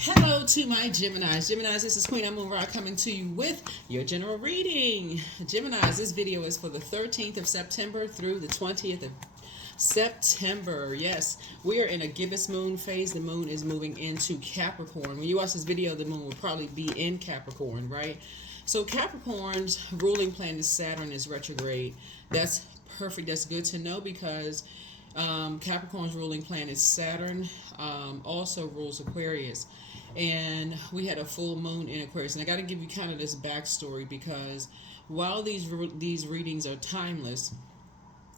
Hello to my Geminis. Geminis, this is Queen Amun Ra coming to you with your general reading. Geminis, this video is for the 13th of September through the 20th of September. Yes, we are in a gibbous moon phase. The moon is moving into Capricorn. When you watch this video, the moon will probably be in Capricorn, right? So Capricorn's ruling planet is Saturn is retrograde. That's perfect. That's good to know because Capricorn's ruling planet Saturn also rules Aquarius. And we had a full moon in Aquarius. And I got to give you kind of this backstory because while these readings are timeless,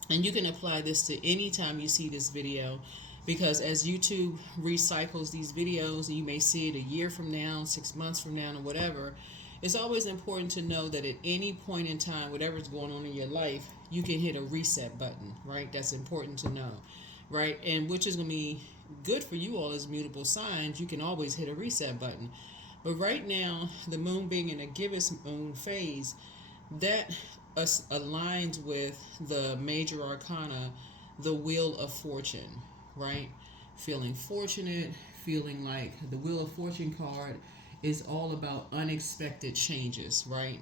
and you can apply this to any time you see this video, because as YouTube recycles these videos, and you may see it a year from now, 6 months from now, or whatever, it's always important to know that at any point in time, whatever's going on in your life, you can hit a reset button, right? That's important to know, right? And which is going to be good for you all as mutable signs. You can always hit a reset button. But right now, the moon being in a gibbous moon phase, that aligns with the major arcana, the Wheel of Fortune, right? Feeling fortunate, feeling like the Wheel of Fortune card is all about unexpected changes, right?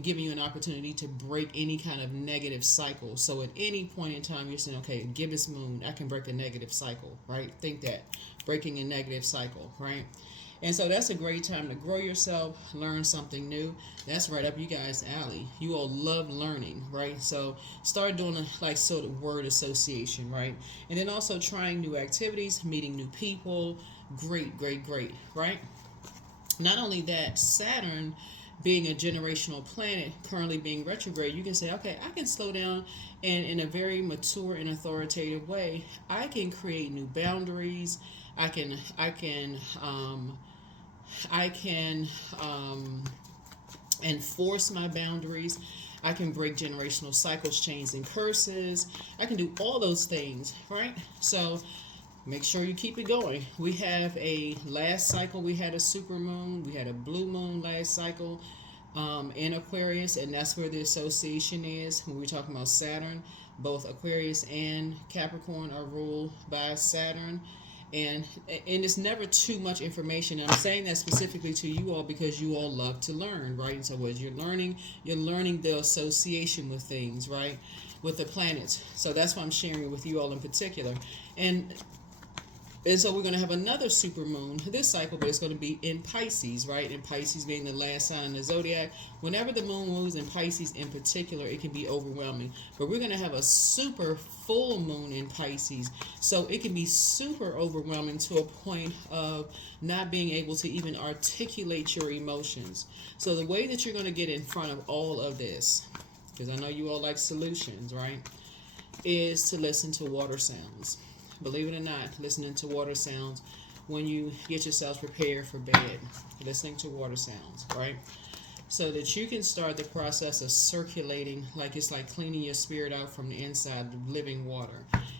Giving you an opportunity to break any kind of negative cycle. So at any point in time, you're saying, okay, gibbous moon, I can break a negative cycle, right? Think that, breaking a negative cycle, right? And so that's a great time to grow yourself, learn something new. That's right up you guys' alley. You all love learning, right? So start doing like sort of word association, right? And then also trying new activities, meeting new people. Great, great, great, right? Not only that, Saturn being a generational planet, currently being retrograde, you can say, okay, I can slow down and in a very mature and authoritative way, I can create new boundaries. I can enforce my boundaries. I can break generational cycles, chains, and curses. I can do all those things, right? So make sure you keep it going. We have a last cycle, we had a super moon, we had a blue moon last cycle in Aquarius, and that's where the association is. When we're talking about Saturn, both Aquarius and Capricorn are ruled by Saturn. And it's never too much information. I'm saying that specifically to you all because you all love to learn, right? And so as you're learning the association with things, right? With the planets. So that's why I'm sharing it with you all in particular. And so we're going to have another super moon this cycle, but it's going to be in Pisces, right? And Pisces being the last sign in the zodiac. Whenever the moon moves in Pisces in particular, it can be overwhelming. But we're going to have a super full moon in Pisces. So it can be super overwhelming to a point of not being able to even articulate your emotions. So the way that you're going to get in front of all of this, because I know you all like solutions, right, is to listen to water sounds. Believe it or not, listening to water sounds when you get yourselves prepared for bed, listening to water sounds, right? So that you can start the process of circulating, like it's like cleaning your spirit out from the inside, living water,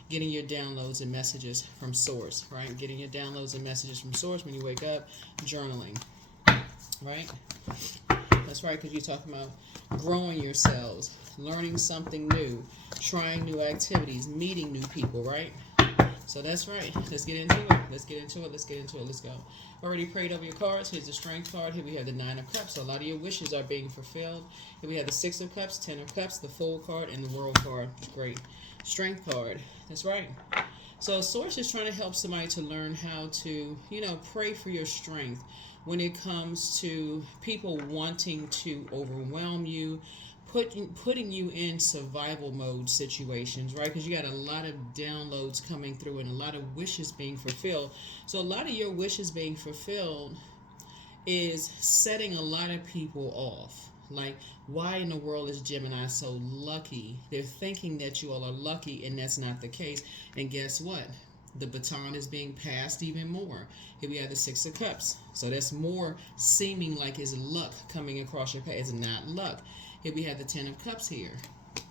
getting your downloads and messages from source, right? Getting your downloads and messages from source when you wake up, journaling, right? That's right, because you're talking about growing yourselves, learning something new, trying new activities, meeting new people, right? So that's right. Let's get into it. Let's go. Already prayed over your cards. Here's the Strength card. Here we have the Nine of Cups. So a lot of your wishes are being fulfilled. Here we have the Six of Cups, Ten of Cups, the Fool card, and the World card. Great. Strength card. That's right. So Source is trying to help somebody to learn how to, pray for your strength when it comes to people wanting to overwhelm you, putting you in survival mode situations, right? Because you got a lot of downloads coming through and a lot of wishes being fulfilled. So a lot of your wishes being fulfilled is setting a lot of people off. Like, why in the world is Gemini so lucky? They're thinking that you all are lucky, and that's not the case. And guess what? The baton is being passed even more. Here we have the Six of Cups. So that's more seeming like it's luck coming across your path. It's not luck. Here we have the Ten of Cups here.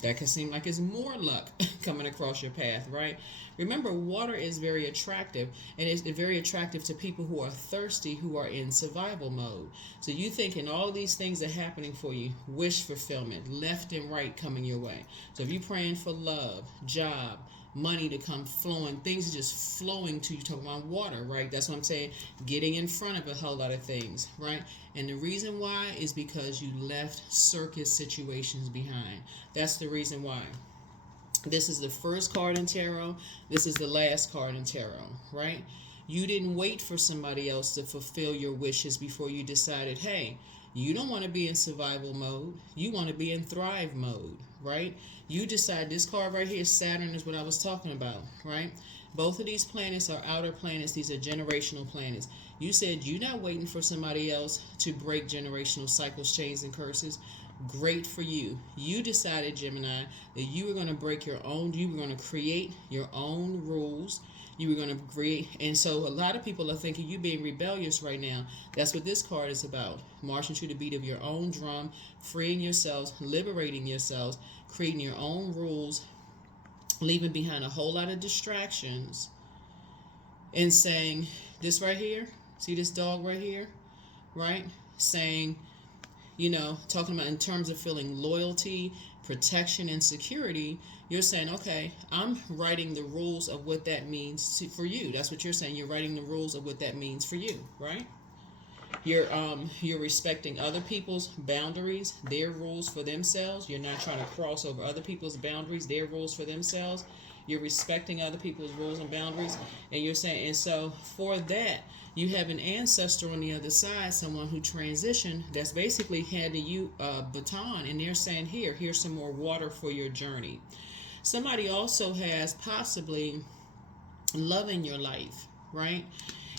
That can seem like it's more luck coming across your path, right? Remember, water is very attractive, and it's very attractive to people who are thirsty, who are in survival mode. So you thinking all these things are happening for you, wish fulfillment, left and right coming your way. So if you're praying for love, job, money to come flowing. Things are just flowing to you. Talking about water, right? That's what I'm saying. Getting in front of a whole lot of things, right? And the reason why is because you left circus situations behind. That's the reason why. This is the first card in tarot. This is the last card in tarot, right? You didn't wait for somebody else to fulfill your wishes before you decided, hey, you don't want to be in survival mode. You want to be in thrive mode, right? You decide this card right here, Saturn, is what I was talking about, right? Both of these planets are outer planets. These are generational planets. You said you're not waiting for somebody else to break generational cycles, chains, and curses. Great for you. You decided, Gemini, that you were going to break your own, you were going to create your own rules. You were going to create, and so a lot of people are thinking you being rebellious right now. That's what this card is about. Marching to the beat of your own drum, freeing yourselves, liberating yourselves, creating your own rules, leaving behind a whole lot of distractions, and saying, this right here, see this dog right here, right? Saying, talking about in terms of feeling loyalty, protection, and security, you're saying, okay, I'm writing the rules of what that means for you. That's what you're saying. You're writing the rules of what that means for you, right? You're respecting other people's boundaries, their rules for themselves. You're not trying to cross over other people's boundaries, their rules for themselves. You're respecting other people's rules and boundaries, and you're saying, and so for that, you have an ancestor on the other side, someone who transitioned, that's basically handing you a baton, and they're saying, here's some more water for your journey. Somebody also has possibly love in your life, right?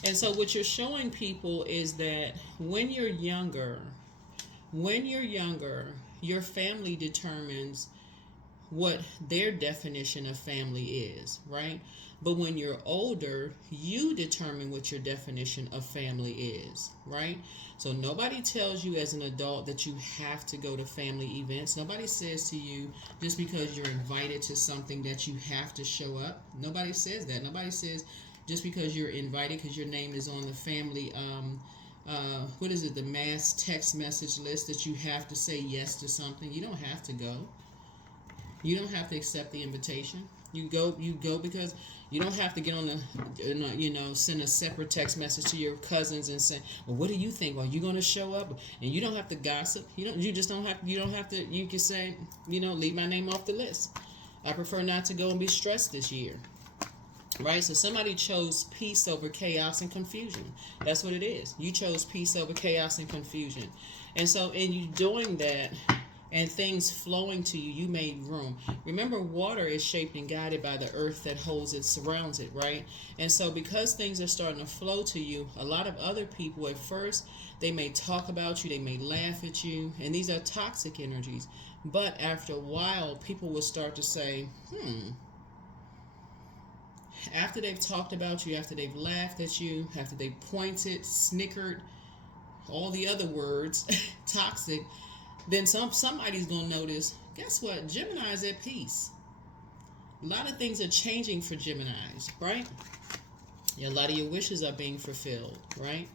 And so what you're showing people is that when you're younger, your family determines what their definition of family is, right? But when you're older, you determine what your definition of family is, right? So nobody tells you as an adult that you have to go to family events. Nobody says to you, just because you're invited to something, that you have to show up. Nobody says that. Nobody says just because you're invited, because your name is on the family, the mass text message list, that you have to say yes to something. You don't have to go. You don't have to accept the invitation. You go because you don't have to get on send a separate text message to your cousins and say, well, what do you think? Are you going to show up? And you don't have to gossip. You can say, leave my name off the list. I prefer not to go and be stressed this year. Right? So somebody chose peace over chaos and confusion. That's what it is. You chose peace over chaos and confusion. And so in you doing that, and things flowing to you, you made room. Remember, water is shaped and guided by the earth that holds it, surrounds it, right? And so because things are starting to flow to you, a lot of other people at first, they may talk about you, they may laugh at you, and these are toxic energies. But after a while, people will start to say, after they've talked about you, after they've laughed at you, after they've pointed, snickered, all the other words, toxic, then somebody's going to notice, guess what? Gemini is at peace. A lot of things are changing for Geminis, right? A lot of your wishes are being fulfilled, right?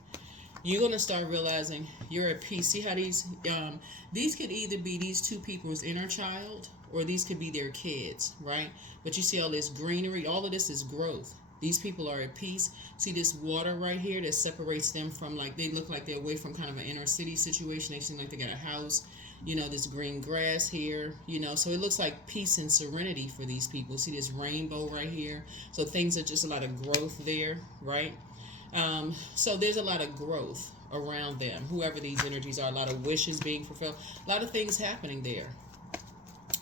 You're going to start realizing you're at peace. See how these could either be these two people's inner child, or these could be their kids, right? But you see all this greenery, all of this is growth. These people are at peace. See this water right here that separates them from, they look like they're away from kind of an inner city situation. They seem like they got a house, this green grass here, so it looks like peace and serenity for these people. See this rainbow right here. So things are just a lot of growth there, right? So there's a lot of growth around them, whoever these energies are, a lot of wishes being fulfilled, a lot of things happening there.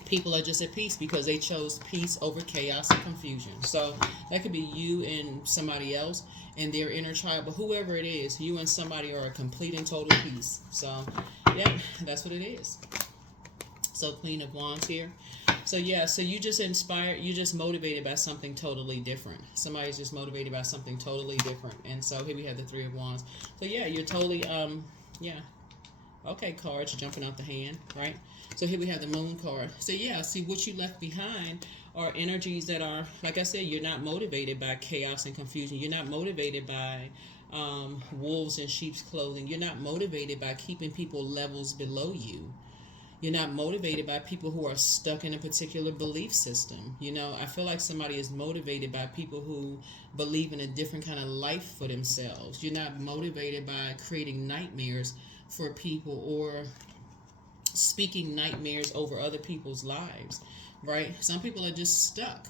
People are just at peace because they chose peace over chaos and confusion. So that could be you and somebody else and their inner child, but whoever it is, you and somebody are a complete and total peace. So yeah, that's what it is. So Queen of Wands here. So you just inspired, you just motivated by something totally different. Somebody's just motivated by something totally different. And so here we have the Three of Wands. So yeah, you're totally, okay, cards jumping out the hand, right? So here we have the Moon card. So yeah, see what you left behind are energies that are, like I said, you're not motivated by chaos and confusion. You're not motivated by wolves in sheep's clothing. You're not motivated by keeping people levels below you. You're not motivated by people who are stuck in a particular belief system. I feel like somebody is motivated by people who believe in a different kind of life for themselves. You're not motivated by creating nightmares for people or speaking nightmares over other people's lives, right? Some people are just stuck.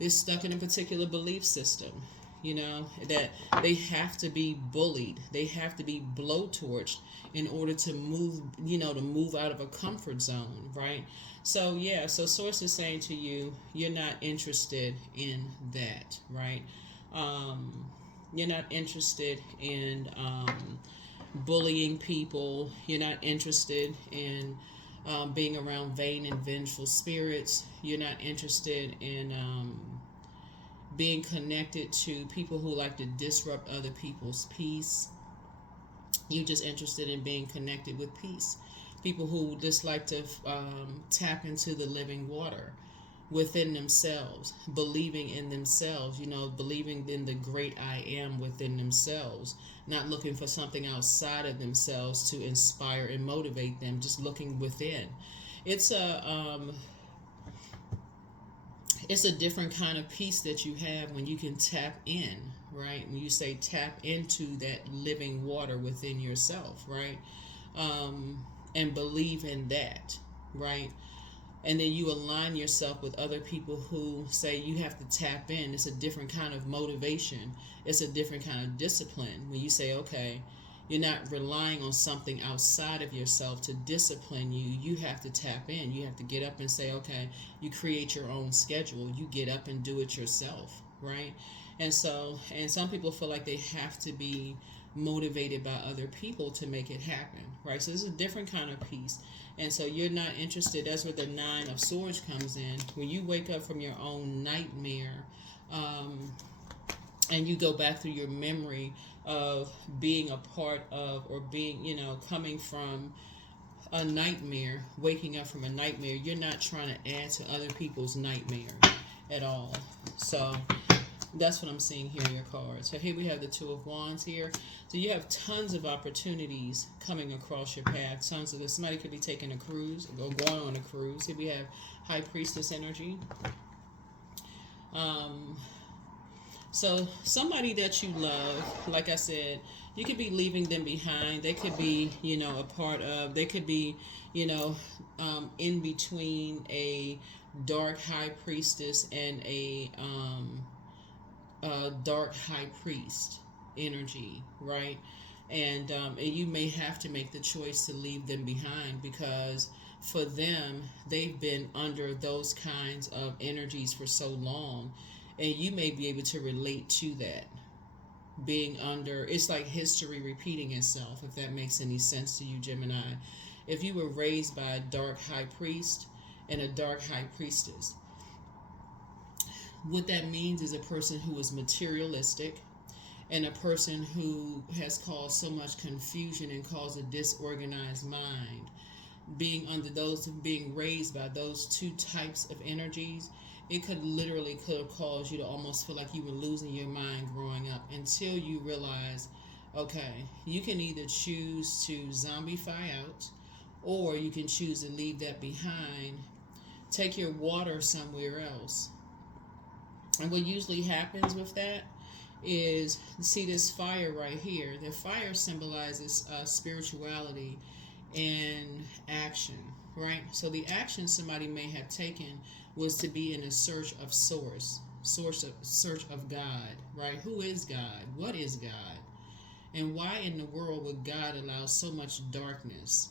They're stuck in a particular belief system, that they have to be bullied. They have to be blowtorched in order to move, to move out of a comfort zone, right? So, yeah, so Source is saying to you, you're not interested in that, right? You're not interested in bullying people. You're not interested in being around vain and vengeful spirits. You're not interested in being connected to people who like to disrupt other people's peace. You're just interested in being connected with peace. People who just like to tap into the living water within themselves, believing in themselves, believing in the great I am within themselves, not looking for something outside of themselves to inspire and motivate them, just looking within. It's a different kind of peace that you have when you can tap in, right? When you say tap into that living water within yourself, right? And believe in that, right? And then you align yourself with other people who say you have to tap in. It's a different kind of motivation. It's a different kind of discipline. When you say, okay, you're not relying on something outside of yourself to discipline you. You have to tap in. You have to get up and say, okay, you create your own schedule. You get up and do it yourself, right? And some people feel like they have to be motivated by other people to make it happen, right? So this is a different kind of peace. And so you're not interested. That's where the Nine of Swords comes in. When you wake up from your own nightmare, and you go back through your memory of being a part of, or being, coming from a nightmare, waking up from a nightmare, you're not trying to add to other people's nightmare at all. So that's what I'm seeing here in your cards. So here we have the Two of Wands here. So you have tons of opportunities coming across your path. Somebody could be taking a cruise or going on a cruise. Here we have High Priestess energy. So somebody that you love, like I said, you could be leaving them behind. They could be, a part of. They could be, in between a Dark High Priestess and a Dark High Priest energy, right? And you may have to make the choice to leave them behind, because for them, they've been under those kinds of energies for so long, and you may be able to relate to that. Being under, it's like history repeating itself, if that makes any sense to you, Gemini. If you were raised by a Dark High Priest and a Dark High Priestess, what that means is a person who is materialistic, and a person who has caused so much confusion and caused a disorganized mind. Being raised by those two types of energies, it could have caused you to almost feel like you were losing your mind growing up, until you realize, okay, you can either choose to zombify out, or you can choose to leave that behind, take your water somewhere else. And what usually happens with that is, see this fire right here. The fire symbolizes spirituality and action, right? So the action somebody may have taken was to be in a search of search of God, right? Who is God? What is God? And why in the world would God allow so much darkness?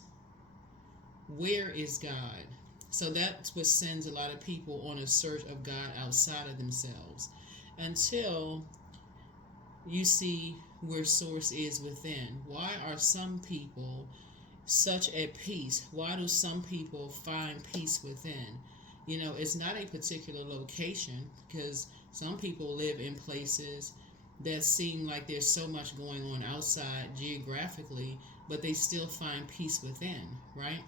Where is God? So that's what sends a lot of people on a search of God outside of themselves, until you see where Source is within. Why are some people such at peace? Why do some people find peace within? It's not a particular location, because some people live in places that seem like there's so much going on outside geographically, but they still find peace within, right?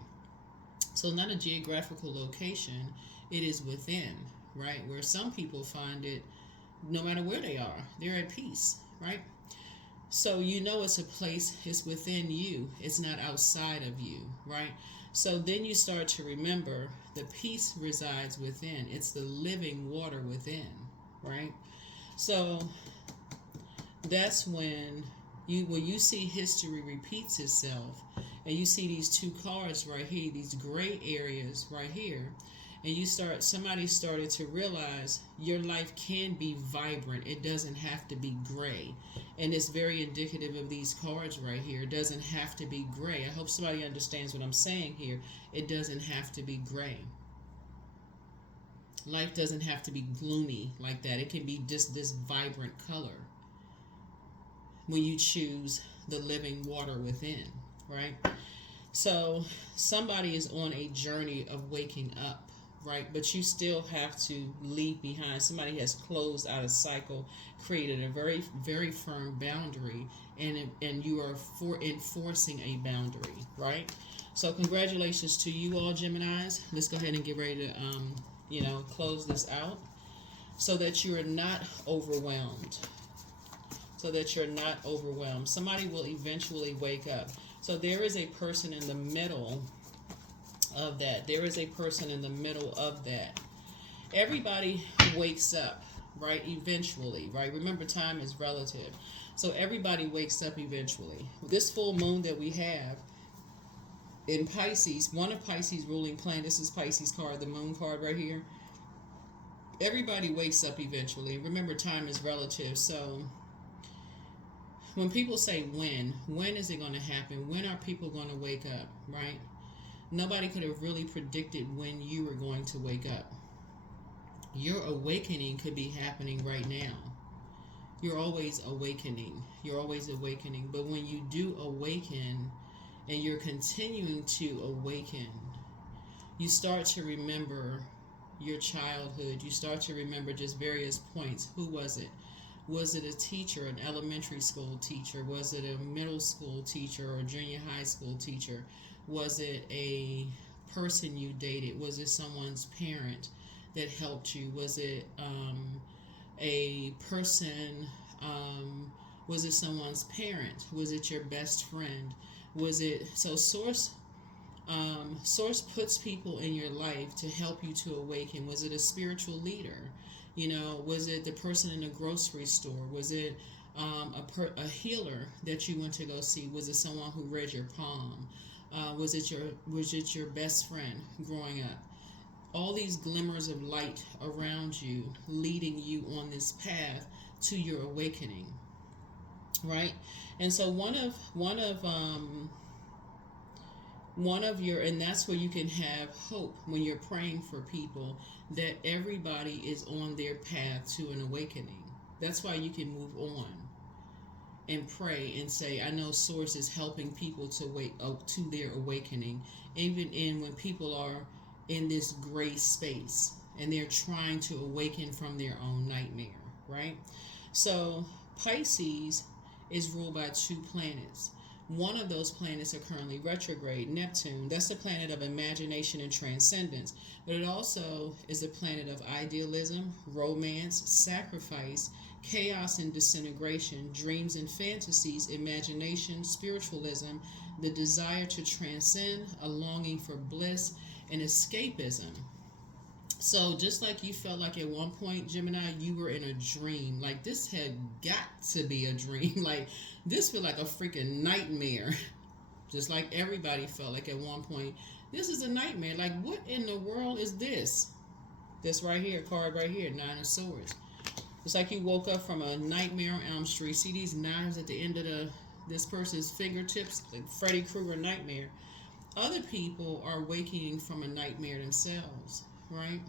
So not a geographical location, it is within, right? Where some people find it, no matter where they are, they're at peace, right? So it's a place, it's within you. It's not outside of you, right? So then you start to remember the peace resides within. It's the living water within, right? So that's when you see history repeats itself, and you see these two cards right here, these gray areas right here, and somebody started to realize your life can be vibrant. It doesn't have to be gray. And it's very indicative of these cards right here. It doesn't have to be gray. I hope somebody understands what I'm saying here. It doesn't have to be gray. Life doesn't have to be gloomy like that. It can be just this vibrant color when you choose the living water within, right? So somebody is on a journey of waking up, right? But you still have to leave behind. Somebody has closed out a cycle, created a very, very firm boundary, and you are enforcing a boundary, right? So congratulations to you all, Geminis. Let's go ahead and get ready to, close this out so that you are not overwhelmed. Somebody will eventually wake up. So there is a person in the middle of that. Everybody wakes up, right? Eventually, right? Remember, time is relative. So everybody wakes up eventually. This full moon that we have in Pisces, one of Pisces' ruling planet, this is Pisces card, the moon card right here. Everybody wakes up eventually. Remember, time is relative. So when people say when is it going to happen? When are people going to wake up, right? Nobody could have really predicted when you were going to wake up. Your awakening could be happening right now. You're always awakening. But when you do awaken and you're continuing to awaken, you start to remember your childhood. You start to remember just various points. Who was it? Was it a teacher, an elementary school teacher? Was it a middle school teacher or a junior high school teacher? Was it a person you dated? Was it someone's parent that helped you? Was it a person? Was it someone's parent? Was it your best friend? Was it so Source puts people in your life to help you to awaken. Was it a spiritual leader? Was it the person in the grocery store? Was it a healer that you went to go see? Was it someone who read your palm? Was it your best friend growing up? All these glimmers of light around you, leading you on this path to your awakening, right? And so one of your, and that's where you can have hope when you're praying for people, that everybody is on their path to an awakening. That's why you can move on and pray and say, I know Source is helping people to wake up to their awakening, even when people are in this gray space and they're trying to awaken from their own nightmare, right? So Pisces is ruled by two planets. One of those planets are currently retrograde, Neptune. That's the planet of imagination and transcendence. But it also is a planet of idealism, romance, sacrifice, chaos and disintegration, dreams and fantasies, imagination, spiritualism, the desire to transcend, a longing for bliss, and escapism. So just like you felt like at one point, Gemini, you were in a dream. Like this had got to be a dream. Like this felt like a freaking nightmare. Just like everybody felt like at one point, this is a nightmare. Like what in the world is this? This right here, card right here, Nine of Swords. It's like you woke up from a nightmare on Elm Street. See these knives at the end of this person's fingertips? The Freddy Krueger nightmare. Other people are waking from a nightmare themselves, right?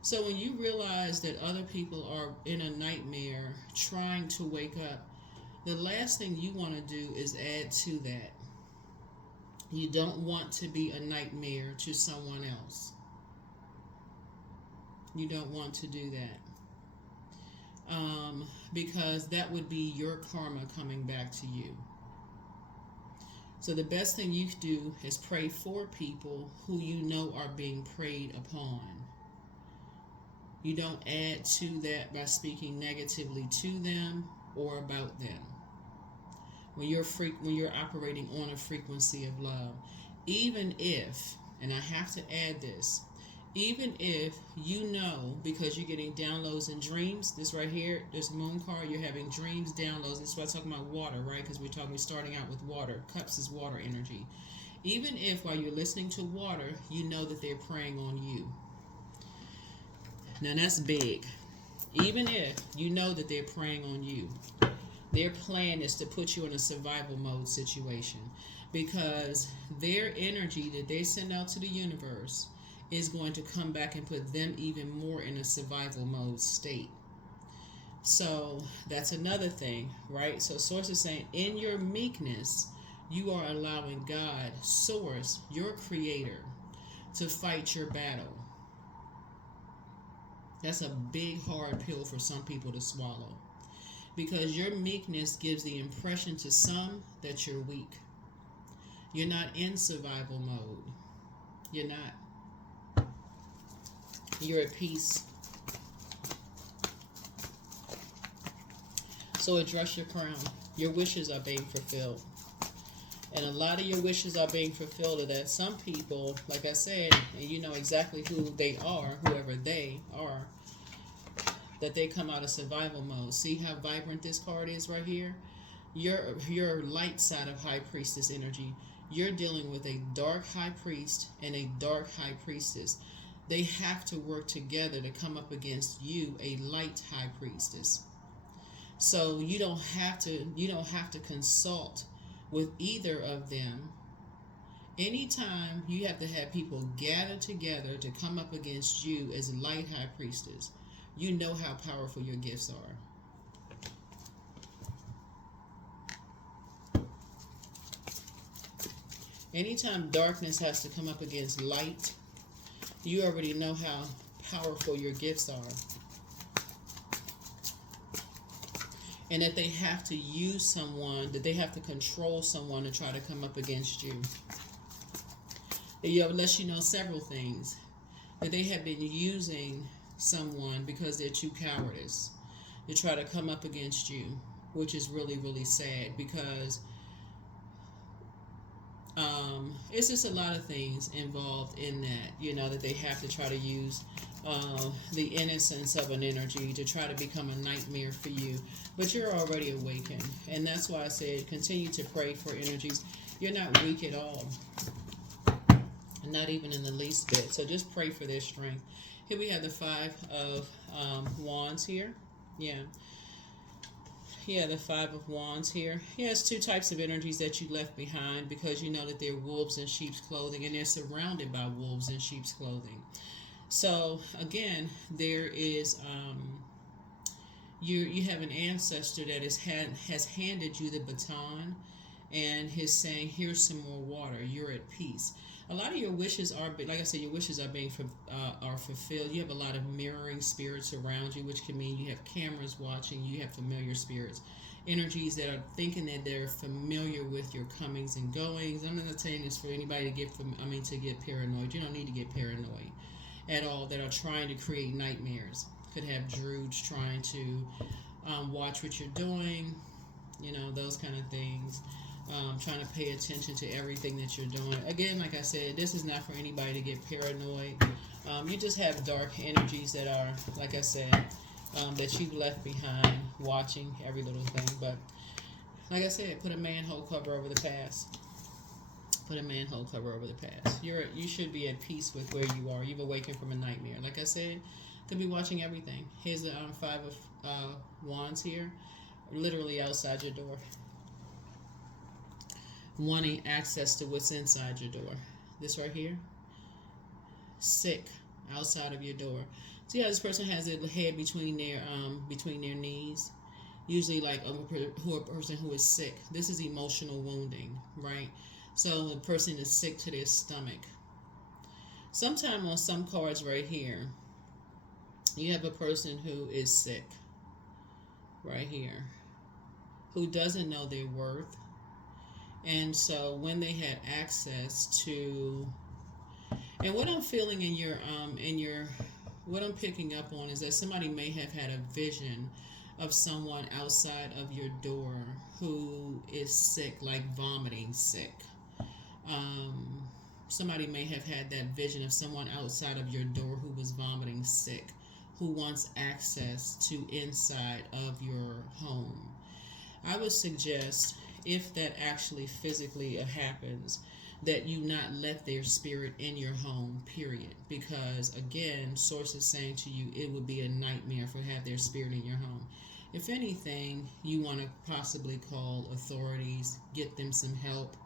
So when you realize that other people are in a nightmare trying to wake up, the last thing you want to do is add to that. You don't want to be a nightmare to someone else. You don't want to do that. Because that would be your karma coming back to you. So the best thing you can do is pray for people who you know are being preyed upon. You don't add to that by speaking negatively to them or about them. When you're operating on a frequency of love, even if, and I have to add this, even if you know, because you're getting downloads and dreams, this right here, this moon card, you're having dreams, downloads. This is why I'm talking about water, right? Because we're starting out with water. Cups is water energy. Even if while you're listening to water, you know that they're preying on you. Now that's big. Even if you know that they're preying on you, their plan is to put you in a survival mode situation, because their energy that they send out to the universe is going to come back and put them even more in a survival mode state. So that's another thing, right? So Source is saying, in your meekness, you are allowing God, Source, your creator, to fight your battle. That's a big, hard pill for some people to swallow, because your meekness gives the impression to some that you're weak. You're not in survival mode. You're not. You're at peace. So address your crown. Your wishes are being fulfilled. And a lot of your wishes are being fulfilled, of that some people, like I said, and you know exactly who they are, whoever they are, that they come out of survival mode. See how vibrant this card is right here? Your light side of High Priestess energy. You're dealing with a Dark High Priest and a Dark High Priestess. They have to work together to come up against you, a Light High Priestess. So you don't have to consult with either of them. Anytime you have to have people gather together to come up against you as a Light High Priestess, you know how powerful your gifts are. Anytime darkness has to come up against light, you already know how powerful your gifts are. And that they have to use someone, that they have to control someone to try to come up against you. It lets you know several things. That they have been using someone because they're too cowardice to try to come up against you, which is really, really sad, because it's just a lot of things involved in that, that they have to try to use the innocence of an energy to try to become a nightmare for you. But you're already awakened. And that's why I said continue to pray for energies. You're not weak at all. Not even in the least bit. So just pray for their strength. Here we have the Five of Wands here. Yeah, the Five of Wands here. Yeah, it's two types of energies that you left behind, because you know that they're wolves in sheep's clothing, and they're surrounded by wolves in sheep's clothing. So again, there is you have an ancestor that has handed you the baton, and is saying, here's some more water. You're at peace. A lot of your wishes are, like I said, your wishes are being are fulfilled. You have a lot of mirroring spirits around you, which can mean you have cameras watching. You have familiar spirits, energies that are thinking that they're familiar with your comings and goings. I'm not saying this for anybody to get paranoid. You don't need to get paranoid at all. That are trying to create nightmares. Could have druids trying to watch what you're doing. Those kind of things. Trying to pay attention to everything that you're doing. Again, like I said, this is not for anybody to get paranoid. You just have dark energies that are, like I said, that you've left behind, watching every little thing. But like I said, put a manhole cover over the past. Put a manhole cover over the past. You should be at peace with where you are. You've awakened from a nightmare. Like I said, could be watching everything. Here's the Five of Wands here, literally outside your door, wanting access to what's inside your door. This right here, sick, outside of your door. See how this person has their head between their knees? Usually like a person who is sick. This is emotional wounding, right? So the person is sick to their stomach. Sometime on some cards right here, you have a person who is sick, right here, who doesn't know their worth. And so when they had access to, and what I'm feeling in your what I'm picking up on is that somebody may have had a vision of someone outside of your door who is sick, like vomiting sick. somebody may have had that vision of someone outside of your door who was vomiting sick, who wants access to inside of your home. I would suggest, if that actually physically happens, that you not let their spirit in your home, period. Because again, source is saying to you, it would be a nightmare for have their spirit in your home. If anything, you want to possibly call authorities, get them some help,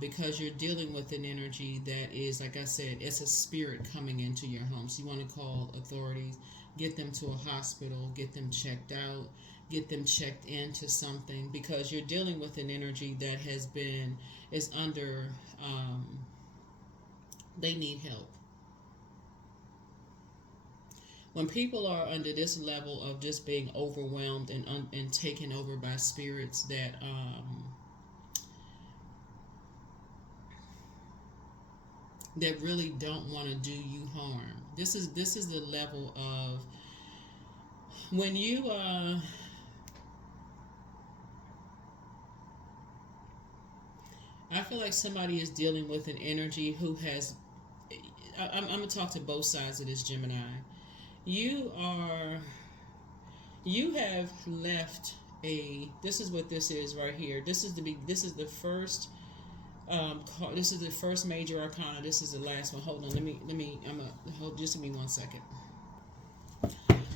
because you're dealing with an energy that is, like I said, it's a spirit coming into your home. So you want to call authorities, get them to a hospital, get them checked out, get them checked into something, because you're dealing with an energy that is under, they need help. When people are under this level of just being overwhelmed and taken over by spirits that that really don't want to do you harm. This is the level of when you I feel like somebody is dealing with an energy who has I'm going to talk to both sides of this, Gemini. You have left this is what this is right here. This is the first this is the first major arcana. This is the last one. Hold on. Just give me 1 second.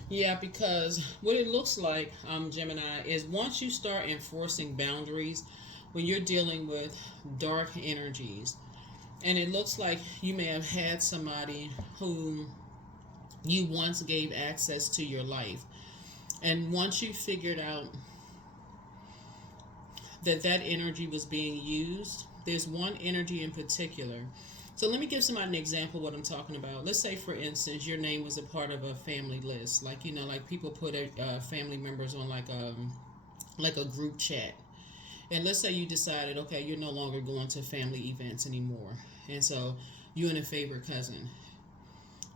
Yeah, because what it looks like, Gemini, is once you start enforcing boundaries, when you're dealing with dark energies, and it looks like you may have had somebody who you once gave access to your life, and once you figured out that energy was being used, there's one energy in particular. So let me give somebody an example of what I'm talking about. Let's say, for instance, your name was a part of a family list. Like, like people put family members on like a group chat. And let's say you decided, okay, you're no longer going to family events anymore. And so you and a favorite cousin,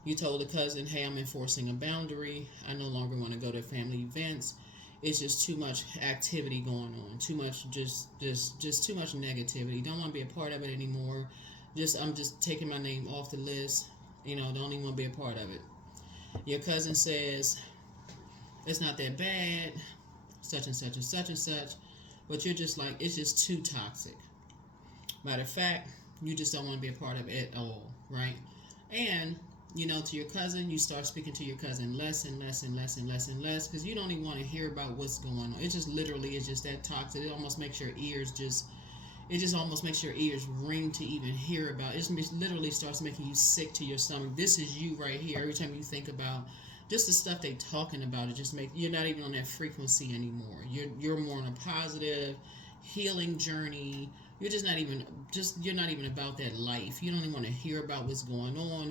you told the cousin, hey, I'm enforcing a boundary. I no longer want to go to family events. It's just too much activity going on. Too much, just too much negativity. Don't want to be a part of it anymore. I'm just taking my name off the list. Don't even want to be a part of it. Your cousin says, it's not that bad, such and such and such and such. But you're just like, it's just too toxic. Matter of fact, you just don't want to be a part of it at all, right? And to your cousin, you start speaking to your cousin less and less and less and less and less, because you don't even want to hear about what's going on. It just literally is just that toxic. It almost makes your ears almost makes your ears ring to even hear about. It just literally starts making you sick to your stomach. This is you right here. Every time you think about just the stuff they talking about, it just makes you're not even on that frequency anymore. You're more on a positive healing journey. You're just not even you're not even about that life. You don't even want to hear about what's going on,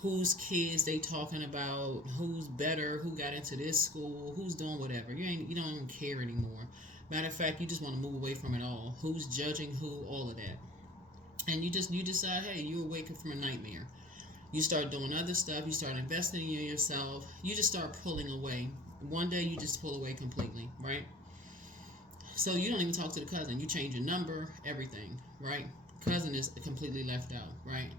whose kids they talking about, who's better, who got into this school, who's doing whatever. You don't even care anymore. Matter of fact, you just want to move away from it all. Who's judging who, all of that. And you decide, hey, you're awakened from a nightmare. You start doing other stuff. You start investing in yourself. You just start pulling away. One day you just pull away completely, right? So you don't even talk to the cousin. You change your number, everything, right? Cousin is completely left out, right?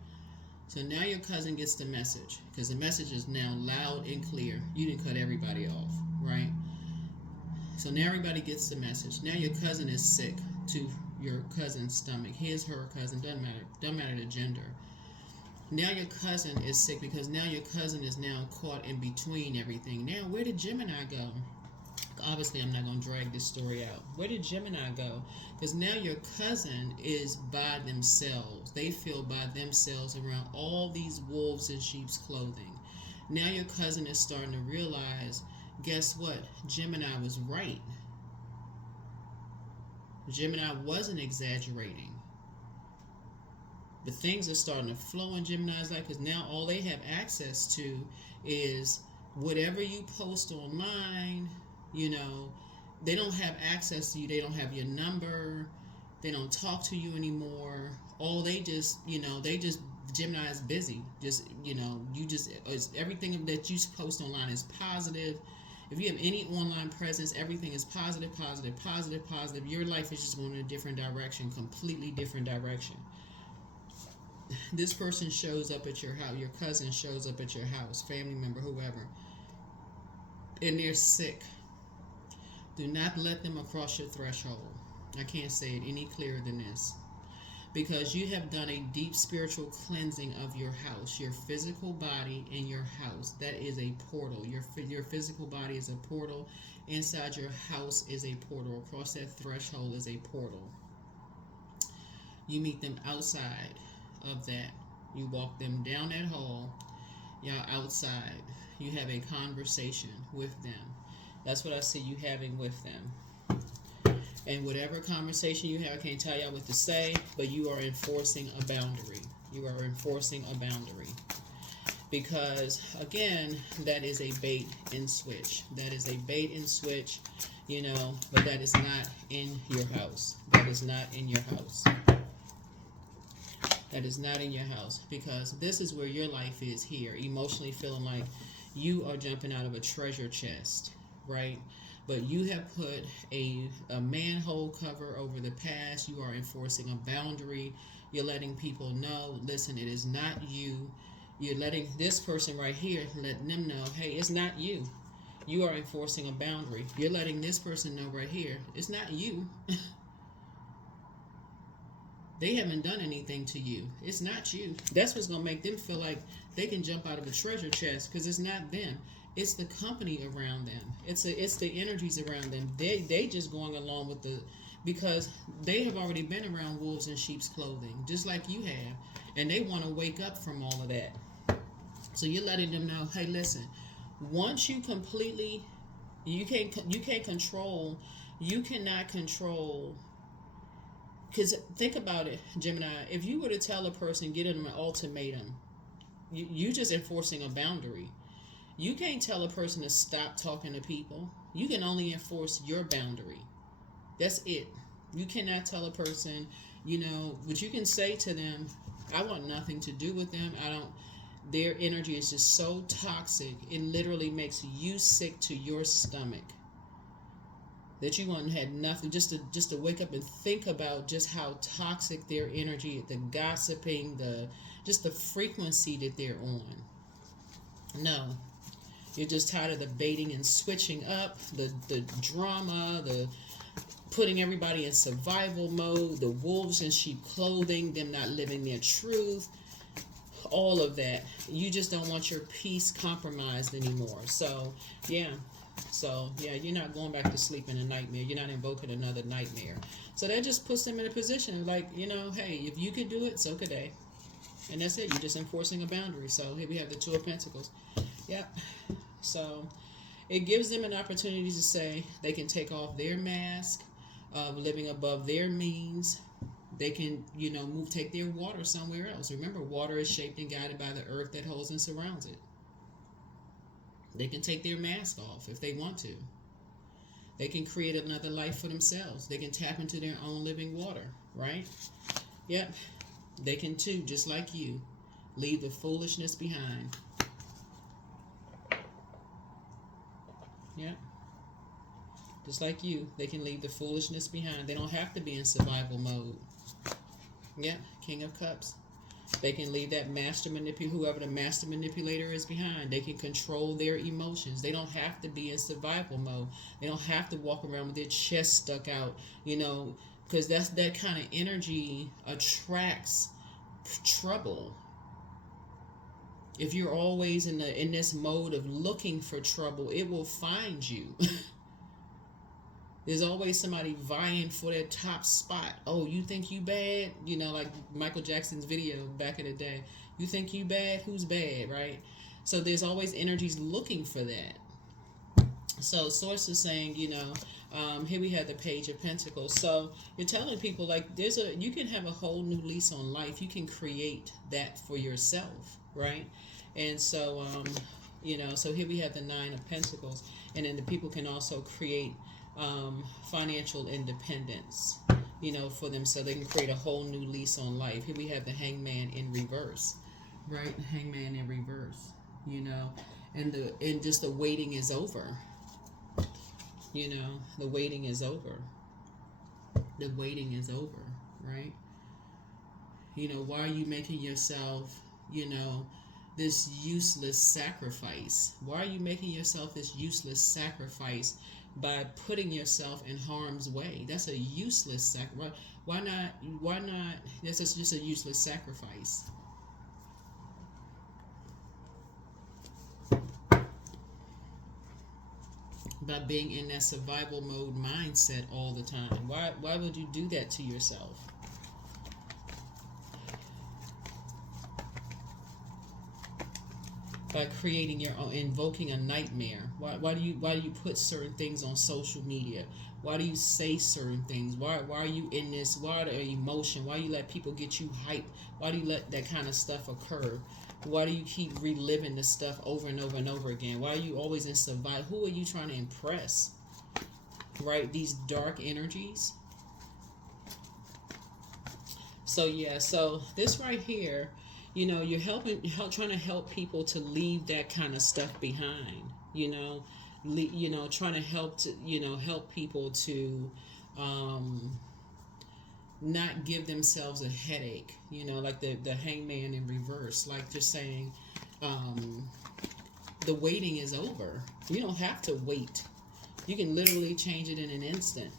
So now your cousin gets the message, because the message is now loud and clear. You didn't cut everybody off, right? So now everybody gets the message. Now your cousin is sick to your cousin's stomach. His, her cousin, doesn't matter the gender. Now your cousin is sick because now your cousin is now caught in between everything. Now, where did Gemini go? Obviously, I'm not going to drag this story out. Where did Gemini go? Because now your cousin is by themselves. They feel by themselves around all these wolves in sheep's clothing. Now your cousin is starting to realize, guess what? Gemini was right. Gemini wasn't exaggerating. But things are starting to flow in Gemini's life, because now all they have access to is whatever you post online. They don't have access to you. They don't have your number. They don't talk to you anymore. Gemini is busy. Everything that you post online is positive. If you have any online presence, everything is positive, positive, positive, positive. Your life is just going in a different direction, completely different direction. this person shows up at your house, your cousin shows up at your house, family member, whoever, and they're sick, do not let them across your threshold. I can't say it any clearer than this. Because you have done a deep spiritual cleansing of your house, your physical body and your house. That is a portal. Your physical body is a portal. Inside your house is a portal. Across that threshold is a portal. You meet them outside of that. You walk them down that hall. Y'all outside. You have a conversation with them. That's what I see you having with them. And whatever conversation you have, I can't tell y'all what to say, but you are enforcing a boundary. You are enforcing a boundary. Because, again, that is a bait and switch. That is a bait and switch, but that is not in your house. That is not in your house. That is not in your house. Because this is where your life is here. Emotionally feeling like you are jumping out of a treasure chest, right? But you have put a manhole cover over the past. You are enforcing a boundary. You're letting people know, listen, it is not you. You're letting this person right here, letting them know, hey, it's not you. You are enforcing a boundary. You're letting this person know right here, it's not you. They haven't done anything to you. It's not you. That's what's going to make them feel like they can jump out of a treasure chest, because it's not them. It's the company around them. It's the energies around them. They just going along with because they have already been around wolves in sheep's clothing, just like you have, and they want to wake up from all of that. So you're letting them know, hey, listen, once you completely, you cannot control. Because think about it, Gemini. If you were to tell a person, get them an ultimatum, you just enforcing a boundary. You can't tell a person to stop talking to people. You can only enforce your boundary. That's it. You cannot tell a person, but you can say to them, I want nothing to do with them. Their energy is just so toxic. It literally makes you sick to your stomach. That you want had nothing, just to wake up and think about just how toxic their energy, the gossiping, just the frequency that they're on. No. You're just tired of the baiting and switching up, the drama, the putting everybody in survival mode, the wolves in sheep clothing, them not living their truth, all of that. You just don't want your peace compromised anymore. So, yeah, you're not going back to sleep in a nightmare. You're not invoking another nightmare. So that just puts them in a position like, hey, if you could do it, so could they. And that's it. You're just enforcing a boundary. So here we have the Two of Pentacles. Yep. So it gives them an opportunity to say they can take off their mask of living above their means. They can, take their water somewhere else. Remember, water is shaped and guided by the earth that holds and surrounds it. They can take their mask off if they want to. They can create another life for themselves. They can tap into their own living water, right? Yep. They can too, just like you. Leave the foolishness behind. Yep. Just like you, they can leave the foolishness behind. They don't have to be in survival mode. Yep. King of Cups. They can leave that whoever the master manipulator is behind. They can control their emotions. They don't have to be in survival mode. They don't have to walk around with their chest stuck out, because that kind of energy attracts trouble. If you're always in this mode of looking for trouble, it will find you. There's always somebody vying for that top spot. Oh, you think you bad? Like Michael Jackson's video back in the day. You think you bad? Who's bad, right? So there's always energies looking for that. So Source is saying, here we have the Page of Pentacles. So you're telling people like you can have a whole new lease on life. You can create that for yourself, right? And so, so here we have the Nine of Pentacles. And then the people can also create financial independence, for them, so they can create a whole new lease on life. Here we have the Hangman in reverse, right? The Hangman in reverse, and just the waiting is over. The waiting is over. The waiting is over, right? You know, why are you making yourself, you know, this useless sacrifice? Why are you making yourself this useless sacrifice by putting yourself in harm's way? That's a useless sacrifice. Why not? Why not? That's just a useless sacrifice. By being in that survival mode mindset all the time. Why would you do that to yourself? By creating your own, invoking a nightmare. Why do you put certain things on social media? Why do you say certain things? Why are you in this? Why the emotion? Why do you let people get you hyped? Why do you let that kind of stuff occur? Why do you keep reliving this stuff over and over and over again? Why are you always in survival? Who are you trying to impress? Right? These dark energies. So yeah, so this right here, you know, you're trying to help people to leave that kind of stuff behind. You know, trying to help people to not give themselves a headache. You know, like the hangman in reverse, like just saying, the waiting is over. You don't have to wait. You can literally change it in an instant.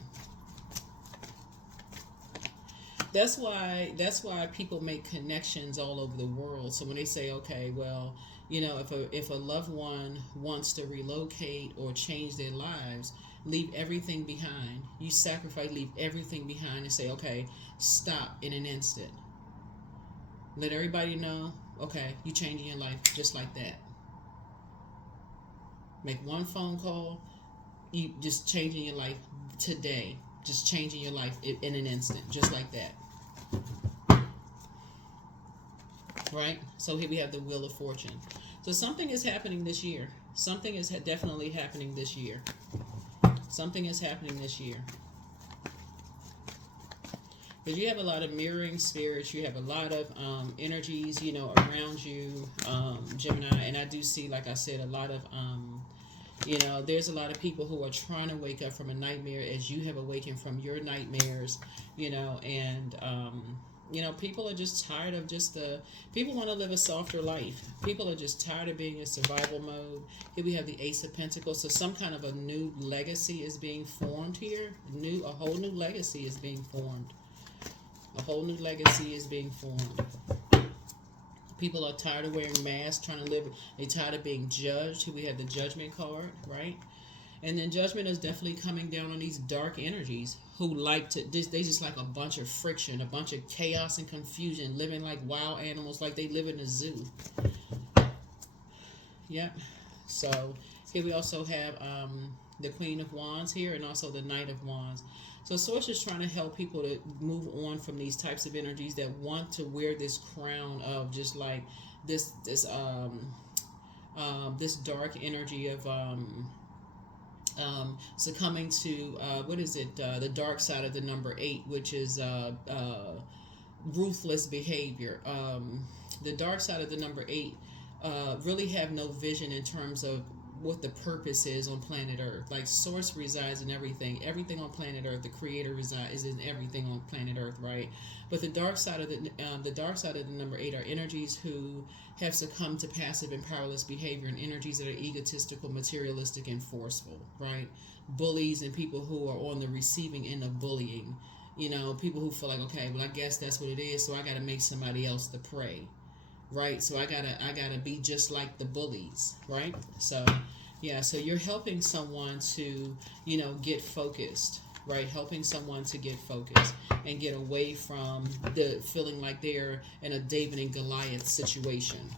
That's why people make connections all over the world. So when they say, okay, well, you know, if a loved one wants to relocate or change their lives, leave everything behind. You sacrifice, leave everything behind, and say, okay, stop in an instant. Let everybody know, okay, you changing your life just like that. Make one phone call, you just changing your life today. Just changing your life in an instant, just like that. Right? So here we have the Wheel of Fortune. So something is happening this year. Something is definitely happening this year. Something is happening this year. Because you have a lot of mirroring spirits. You have a lot of energies, you know, around you, Gemini. And I do see, like I said, a lot of, you know, there's a lot of people who are trying to wake up from a nightmare as you have awakened from your nightmares, you know, and, you know, people are just tired of people want to live a softer life. People are just tired of being in survival mode. Here we have the Ace of Pentacles. So some kind of a new legacy is being formed here. A whole new legacy is being formed. A whole new legacy is being formed. People are tired of wearing masks, trying to live. They're tired of being judged. Here we have the Judgment card, right? And then Judgment is definitely coming down on these dark energies who like to, they just like a bunch of friction, a bunch of chaos and confusion, living like wild animals, like they live in a zoo. Yep. So here we also have the Queen of Wands here, and also the Knight of Wands. So Source is trying to help people to move on from these types of energies that want to wear this crown of just like this dark energy of succumbing to what is it? The dark side of the number 8, which is ruthless behavior. The dark side of the number 8 really have no vision in terms of what the purpose is on planet Earth. Like Source resides in everything. Everything on planet Earth, the Creator is in everything on planet Earth, right? But the dark side of the number 8 are energies who have succumbed to passive and powerless behavior, and energies that are egotistical, materialistic, and forceful, right? Bullies and people who are on the receiving end of bullying. You know, people who feel like, okay, well, I guess that's what it is, so I got to make somebody else the prey. Right, so I gotta be just like the bullies, right? So, yeah, so you're helping someone to, you know, get focused, right? Helping someone to get focused and get away from the feeling like they're in a David and Goliath situation.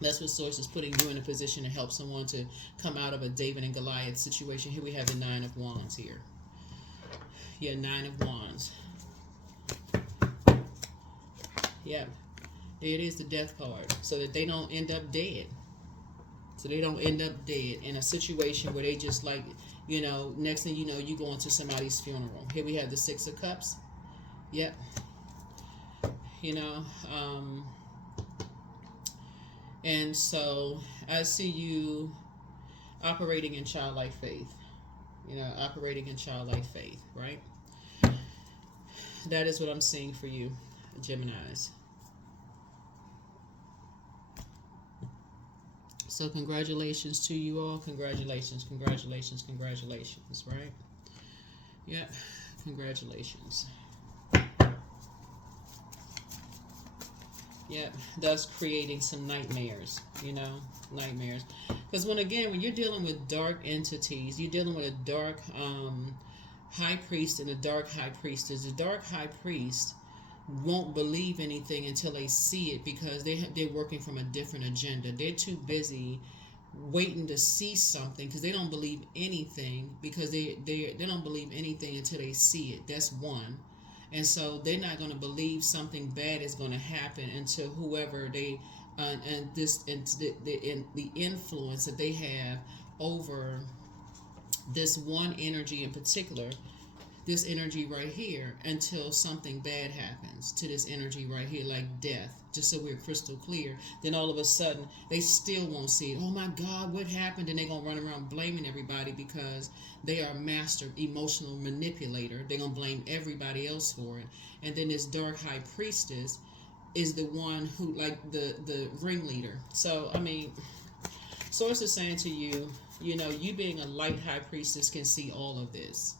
That's what Source is putting you in a position to help someone to come out of a David and Goliath situation. Here we have the Nine of Wands here. Yeah, Nine of Wands. Yeah. There it is, the Death card, so that they don't end up dead. So they don't end up dead in a situation where they just like, you know, next thing you know, you go into somebody's funeral. Here we have the Six of Cups. Yep. You know, and so I see you operating in childlike faith. You know, operating in childlike faith, right? That is what I'm seeing for you. Geminis. So congratulations to you all. Congratulations, congratulations, congratulations, right? Yep, congratulations. Yep, thus creating some nightmares, nightmares. Because when you're dealing with dark entities, you're dealing with a dark high priest and a dark high priestess. The dark high priest won't believe anything until they see it, because they're working from a different agenda. They're too busy waiting to see something, because they don't believe anything, because they don't believe anything until they see it. That's one. And so they're not going to believe something bad is going to happen until whoever they and the influence that they have over this one energy in particular, this energy right here, until something bad happens to this energy right here, like death, just so we're crystal clear. Then all of a sudden they still won't see it. Oh my God, what happened? And they're gonna run around blaming everybody, because they are a master emotional manipulator. They're gonna blame everybody else for it. And then this dark high priestess is the one who, like, the ringleader. So I mean, source is saying to you, you being a light high priestess can see all of this.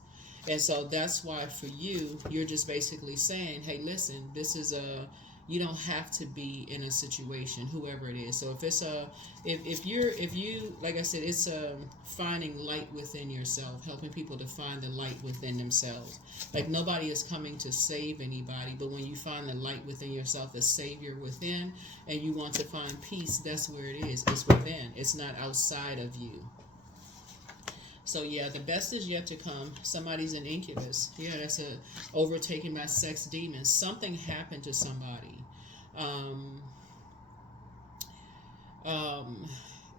And so that's why for you, you're just basically saying, hey, listen, this is you don't have to be in a situation, whoever it is. So if it's if you, like I said, it's finding light within yourself, helping people to find the light within themselves. Like, nobody is coming to save anybody, but when you find the light within yourself, the savior within, and you want to find peace, that's where it is. It's within. It's not outside of you. So yeah, the best is yet to come. Somebody's an incubus. Yeah, that's overtaken by sex demons. Something happened to somebody.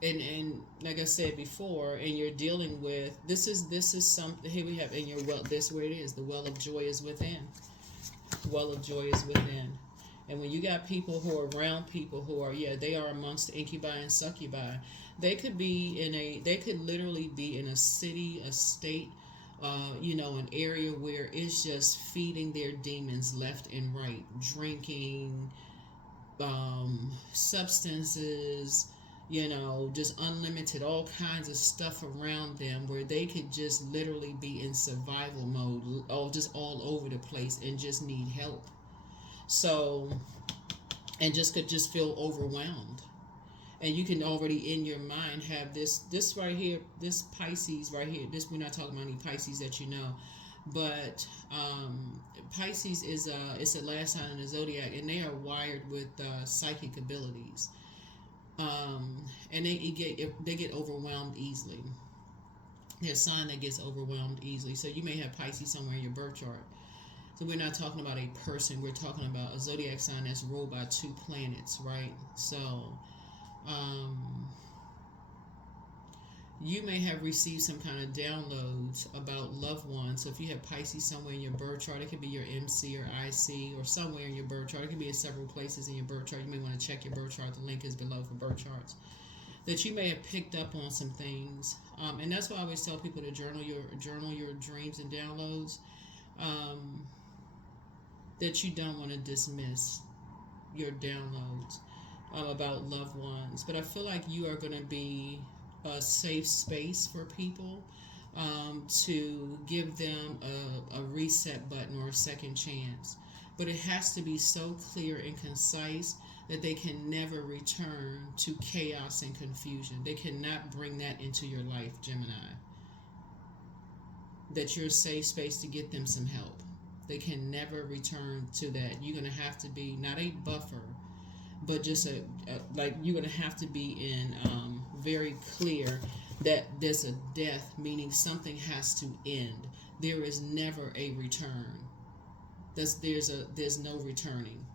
And like I said before, and you're dealing with this is something. Here we have in your well. This where it is. The well of joy is within. Well of joy is within. And when you got people who are around people who are, they are amongst incubi and succubi. They could literally be in a city, a state, an area where it's just feeding their demons left and right, drinking, substances, just unlimited, all kinds of stuff around them, where they could just literally be in survival mode, just all over the place, and just need help. So, and could just feel overwhelmed. And you can already in your mind have this right here, this Pisces right here. This, we're not talking about any Pisces that you know, but Pisces is it's the last sign in the zodiac, and they are wired with psychic abilities, and they get overwhelmed easily. They're a sign that gets overwhelmed easily. So you may have Pisces somewhere in your birth chart. So we're not talking about a person. We're talking about a zodiac sign that's ruled by two planets, right? So you may have received some kind of downloads about loved ones. So if you have Pisces somewhere in your birth chart, it could be your MC or IC, or somewhere in your birth chart. It could be in several places in your birth chart. You may want to check your birth chart. The link is below for birth charts. That you may have picked up on some things. And that's why I always tell people to journal your dreams and downloads. That you don't want to dismiss your downloads about loved ones. But I feel like you are going to be a safe space for people, to give them a reset button or a second chance. But it has to be so clear and concise that they can never return to chaos and confusion. They cannot bring that into your life, Gemini. That you're a safe space to get them some help. They can never return to that. You're going to have to be not a buffer, but just you're going to have to be in very clear that there's a death, meaning something has to end. There is never a return. There's no returning.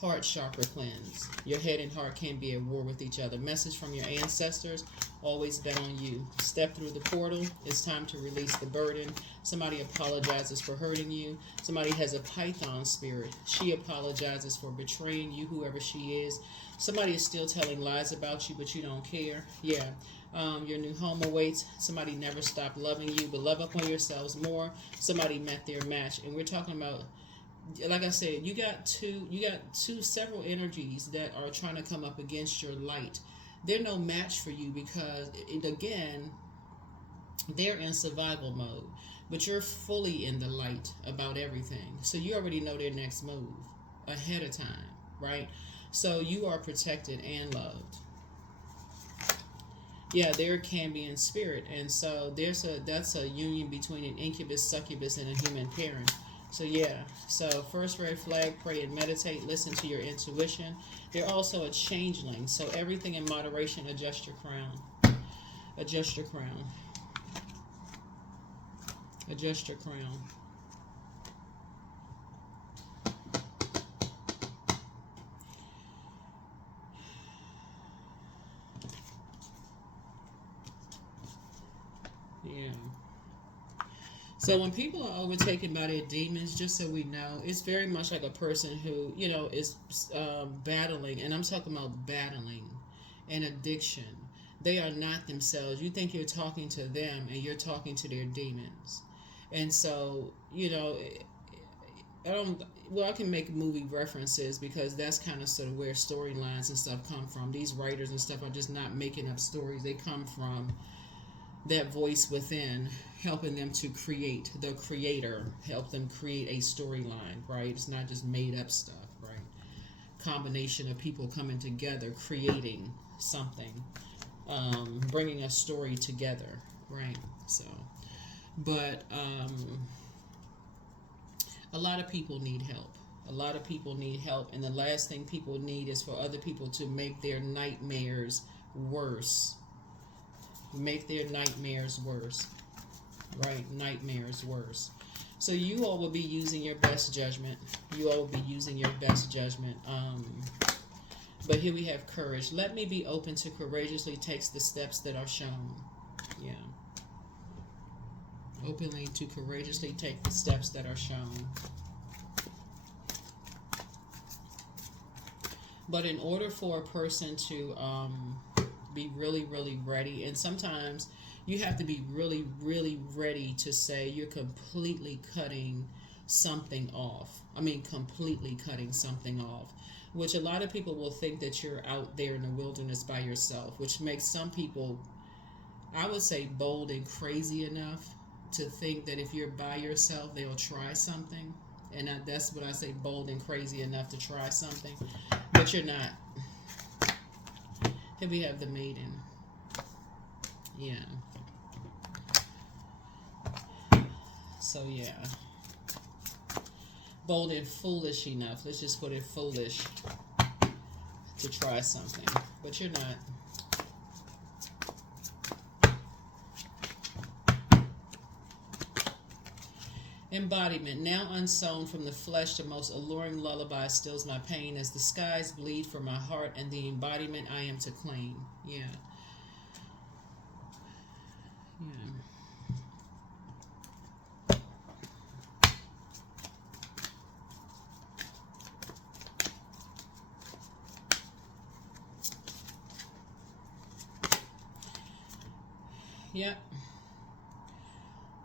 Heart chakra cleanse. Your head and heart can't be at war with each other. Message from your ancestors. Always bet on you. Step through the portal. It's time to release the burden. Somebody apologizes for hurting you. Somebody has a python spirit. She apologizes for betraying you, whoever she is. Somebody is still telling lies about you, but you don't care. Yeah. Your new home awaits. Somebody never stopped loving you, but love upon yourselves more. Somebody met their match, and we're talking about, like I said, you got two several energies that are trying to come up against your light. They're no match for you because, again, they're in survival mode, but you're fully in the light about everything. So you already know their next move ahead of time, right? So you are protected and loved. Yeah, they're Cambian spirit, and so that's a union between an incubus, succubus, and a human parent. So yeah, so first red flag, pray and meditate, listen to your intuition. They're also a changeling, so everything in moderation. Adjust your crown. Adjust your crown. Adjust your crown. Yeah. So when people are overtaken by their demons, just so we know, it's very much like a person who, is battling, and I'm talking about battling an addiction. They are not themselves. You think you're talking to them, and you're talking to their demons. And so, I don't. Well, I can make movie references because that's kind of sort of where storylines and stuff come from. These writers and stuff are just not making up stories. They come from that voice within, helping them to create, the creator help them create a storyline, right? It's not just made up stuff, right? Combination of people coming together, creating something, bringing a story together, right? So, but a lot of people need help. A lot of people need help, and the last thing people need is for other people to make their nightmares worse. Make their nightmares worse, right? Nightmares worse. So you all will be using your best judgment. You all will be using your best judgment. But here we have courage. Let me be open to courageously takes the steps that are shown. Yeah. Openly to courageously take the steps that are shown. But in order for a person to be really, really ready, and sometimes you have to be really, really ready to say you're completely cutting something off. I mean, completely cutting something off, which a lot of people will think that you're out there in the wilderness by yourself, which makes some people, I would say, bold and crazy enough to think that if you're by yourself, they'll try something. And that's what I say, bold and crazy enough to try something. But you're not. Here we have the maiden. Yeah. So, yeah. Bold and foolish enough. Let's just put it foolish to try something. But you're not. Embodiment. Now unsown from the flesh, the most alluring lullaby stills my pain as the skies bleed for my heart and the embodiment I am to claim. Yeah. Yep.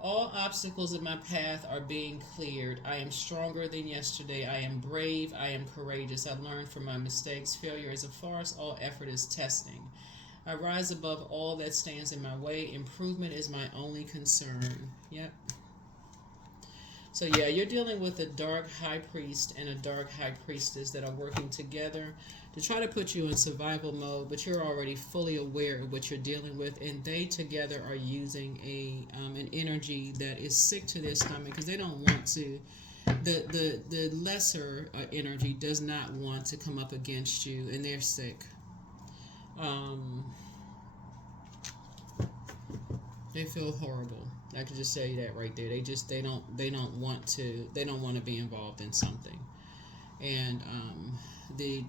All obstacles in my path are being cleared. I am stronger than yesterday. I am brave. I am courageous. I learned from my mistakes. Failure is a farce. All effort is testing. I rise above all that stands in my way. Improvement is my only concern. Yep. So yeah, you're dealing with a Dark High Priest and a Dark High Priestess that are working together to try to put you in survival mode, but you're already fully aware of what you're dealing with, and they together are using an energy that is sick to their stomach because they don't want to. The lesser energy does not want to come up against you, and they're sick. They feel horrible. I can just tell you that right there. They don't want to be involved in something. And the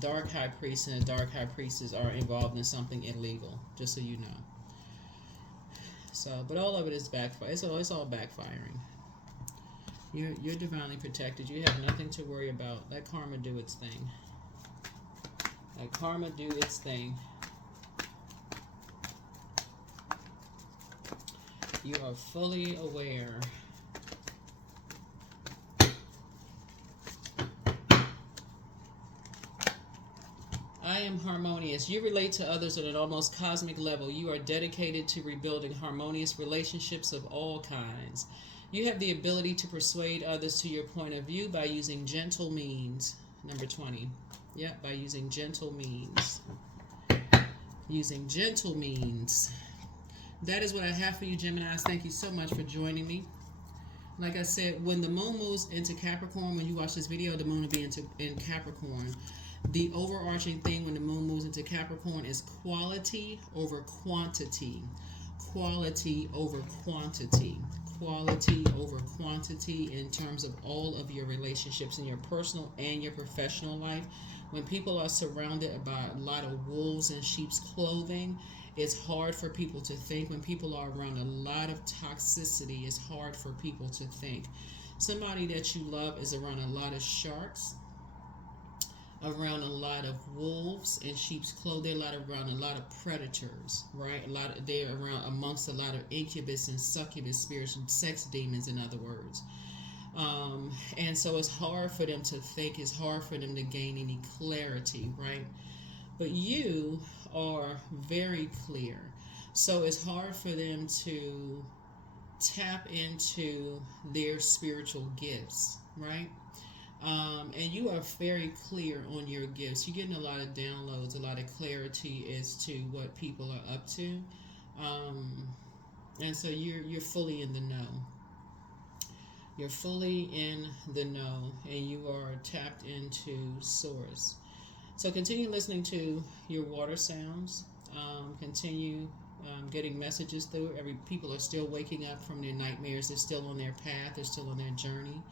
Dark High Priest and the Dark High Priestess are involved in something illegal, just so you know. So, but all of it is backfire. It's all backfiring. You're divinely protected. You have nothing to worry about. Let karma do its thing. Let karma do its thing. You are fully aware. I am harmonious. You relate to others at an almost cosmic level. You are dedicated to rebuilding harmonious relationships of all kinds. You have the ability to persuade others to your point of view by using gentle means. Number 20. Yep, by using gentle means. Using gentle means. That is what I have for you, Geminis. Thank you so much for joining me. Like I said, when the moon moves into Capricorn, when you watch this video, the moon will be in Capricorn. The overarching thing when the moon moves into Capricorn is quality over quantity. Quality over quantity. Quality over quantity in terms of all of your relationships in your personal and your professional life. When people are surrounded by a lot of wolves in sheep's clothing, it's hard for people to think. When people are around a lot of toxicity, it's hard for people to think. Somebody that you love is around a lot of sharks, around a lot of wolves in sheep's clothing, around a lot of predators, right? They're around amongst a lot of incubus and succubus spirits, sex demons, in other words. And so it's hard for them to think. It's hard for them to gain any clarity, right? But you are very clear. So it's hard for them to tap into their spiritual gifts, right? And you are very clear on your gifts. You're getting a lot of downloads, a lot of clarity as to what people are up to. And so you're fully in the know. You're fully in the know, and you are tapped into source. So continue listening to your water sounds. Continue getting messages through. People are still waking up from their nightmares. They're still on their path. They're still on their journey.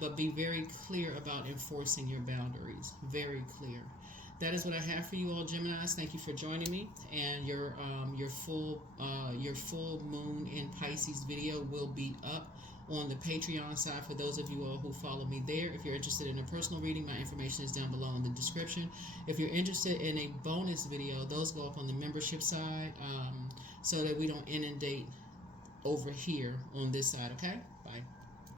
But be very clear about enforcing your boundaries. Very clear. That is what I have for you all, Geminis. Thank you for joining me. And your full moon in Pisces video will be up on the Patreon side for those of you all who follow me there. If you're interested in a personal reading, my information is down below in the description. If you're interested in a bonus video, those go up on the membership side, so that we don't inundate over here on this side. Okay? Bye.